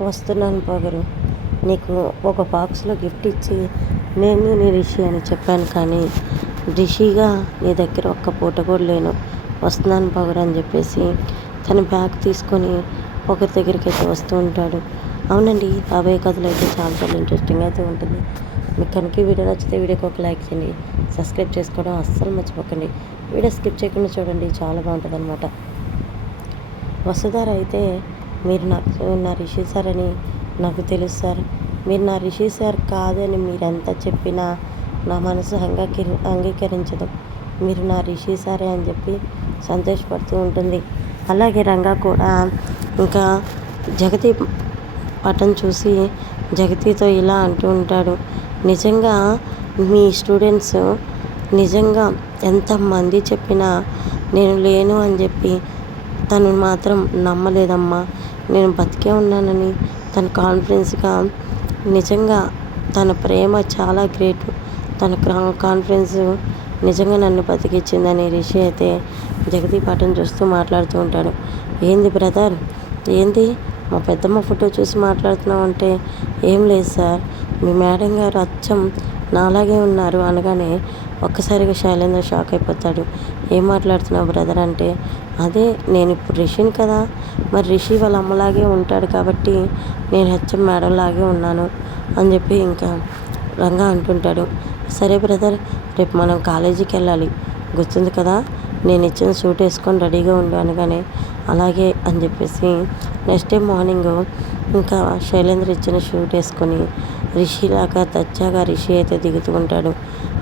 వస్తున్నాను పొగరు. నీకు ఒక బాక్స్లో గిఫ్ట్ ఇచ్చి నేను నీ రిషి అని చెప్పాను కానీ రిషిగా నీ దగ్గర ఒక్క పూట కూడా లేను. వస్తున్నాను పొగరు అని చెప్పేసి తన బ్యాగ్ తీసుకొని ఒకరి దగ్గరికి అయితే వస్తూ ఉంటాడు. అవునండి రాబోయే కథలు అయితే చాలా చాలా ఇంట్రెస్టింగ్ అయితే ఉంటుంది. మీకు కనుక వీడియో నచ్చితే వీడియోకి ఒక లైక్ చేయండి. సబ్స్క్రైబ్ చేసుకోవడం అస్సలు మర్చిపోకండి. వీడియో స్కిప్ చేయకుండా చూడండి చాలా బాగుంటుంది అనమాట వసుధార అయితే మీరు నాకు నా రిషి సార్ అని నాకు తెలుసు సార్. మీరు నా రిషి సార్ కాదని మీరు ఎంత చెప్పినా నా మనసు అంగీకరి అంగీకరించదు. మీరు నా రిషి సారే అని చెప్పి సంతోషపడుతూ ఉంటుంది. అలాగే రంగా కూడా ఇంకా జగతి పటం చూసి జగతితో ఇలా అంటూ ఉంటాడు. నిజంగా మీ స్టూడెంట్స్ నిజంగా ఎంతమంది చెప్పినా నేను లేను అని చెప్పి తను మాత్రం నమ్మలేదమ్మా. నేను బతికే ఉన్నానని తన కాన్ఫిడెన్స్గా నిజంగా తన ప్రేమ చాలా గ్రేట్. తన కాన్ఫిడెన్స్ నిజంగా నన్ను బతికిచ్చిందని రిషి అయితే జగతి పాఠం చూస్తూ మాట్లాడుతూ ఉంటాడు. ఏంది బ్రదర్? ఏంది? మా పెద్దమ్మ ఫోటో చూసి మాట్లాడుతున్నావు అంటే ఏం లేదు సార్. మీ మేడం గారు అచ్చం నాలాగే ఉన్నారు అనగానే ఒక్కసారిగా శైలేంద్ర షాక్ అయిపోతాడు. ఏం మాట్లాడుతున్నావు బ్రదర్? అంటే అదే నేను ఇప్పుడు రిషిని కదా. మరి రిషి వాళ్ళ అమ్మలాగే ఉంటాడు కాబట్టి నేను హెచ్ఎం మేడం లాగే ఉన్నాను అని చెప్పి ఇంకా రంగా అంటుంటాడు. సరే బ్రదర్ రేపు మనం కాలేజీకి వెళ్ళాలి. గుర్తుంది కదా నేను ఇచ్చిన సూట్ వేసుకొని రెడీగా ఉండు అనగానే అలాగే అని చెప్పేసి నెక్స్ట్ డే మార్నింగ్ ఇంకా శైలేంద్ర ఇచ్చిన షూట్ వేసుకొని రిషిలాగా తచ్చాగా రిషి అయితే దిగుతూ ఉంటాడు.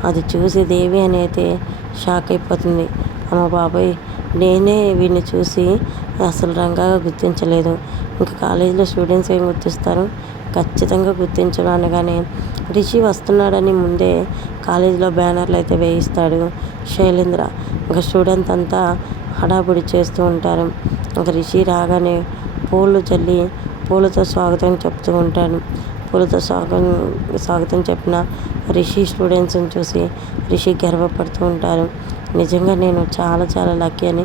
అది చూసి దేవి అని అయితే షాక్ అయిపోతుంది. అమ్మ బాబాయ్ నేనే వీడిని చూసి అసలు రంగాగా గుర్తించలేదు. ఇంకా కాలేజీలో స్టూడెంట్స్ ఏం గుర్తిస్తారు? ఖచ్చితంగా గుర్తించడం అనగానే రిషి వస్తున్నాడని ముందే కాలేజీలో బ్యానర్లు అయితే వేయిస్తాడు శైలేంద్ర. ఇంకా స్టూడెంట్ అంతా హడాబుడి చేస్తూ ఉంటారు. ఇంకా రిషి రాగానే పూలు చల్లి పూలతో స్వాగతం చెప్తూ ఉంటాడు. పూలతో స్వాగతం స్వాగతం చెప్పిన రిషి స్టూడెంట్స్ని చూసి రిషి గర్వపడుతూ ఉంటారు. నిజంగా నేను చాలా చాలా లక్కీ అని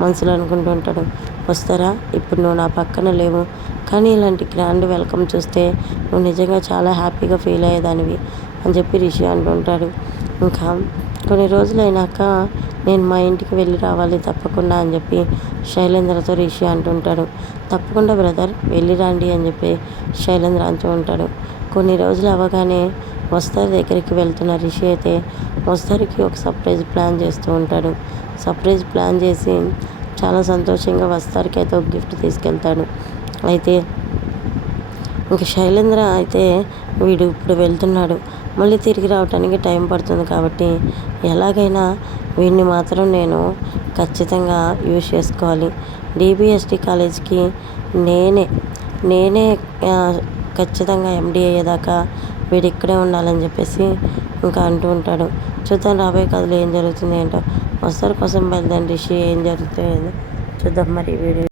మనసులో అనుకుంటూ ఉంటాడు వస్తారా? ఇప్పుడు నువ్వు నా పక్కన లేవు. కానీ ఇలాంటి గ్రాండ్ వెల్కమ్ చూస్తే నువ్వు నిజంగా చాలా హ్యాపీగా ఫీల్ అయ్యేదానివి అని చెప్పి రిషి అంటుంటాడు ఇంకా కొన్ని రోజులు అయినాక నేను మా ఇంటికి వెళ్ళి రావాలి తప్పకుండా అని చెప్పి శైలేంద్రతో రిషి అంటుంటాడు తప్పకుండా బ్రదర్ వెళ్ళి రండి అని చెప్పి శైలేంద్ర అంటూ ఉంటాడు కొన్ని రోజులు అవ్వగానే వస్తారి దగ్గరికి వెళ్తున్న రిషి అయితే వస్తారికి ఒక సర్ప్రైజ్ ప్లాన్ చేస్తూ ఉంటాడు. సర్ప్రైజ్ ప్లాన్ చేసి చాలా సంతోషంగా వస్తారికి అయితే ఒక గిఫ్ట్ తీసుకెళ్తాడు. అయితే ఇంక శైలేంద్ర అయితే వీడు ఇప్పుడు వెళ్తున్నాడు. మళ్ళీ తిరిగి రావడానికి టైం పడుతుంది కాబట్టి ఎలాగైనా వీడిని మాత్రం నేను ఖచ్చితంగా యూజ్ చేసుకోవాలి. డిబిఎస్టి కాలేజ్కి నేనే నేనే ఖచ్చితంగా ఎండి అయ్యేదాకా వీడు ఇక్కడే ఉండాలని చెప్పేసి ఇంకా అంటూ ఉంటాడు. చూద్దాం రాబోయే కథలు ఏం జరుగుతుంది ఏంటో. వస్తారు కోసం బయలుదేరి రిషి ఏం జరుగుతుంది చూద్దాం మరి వీడియో.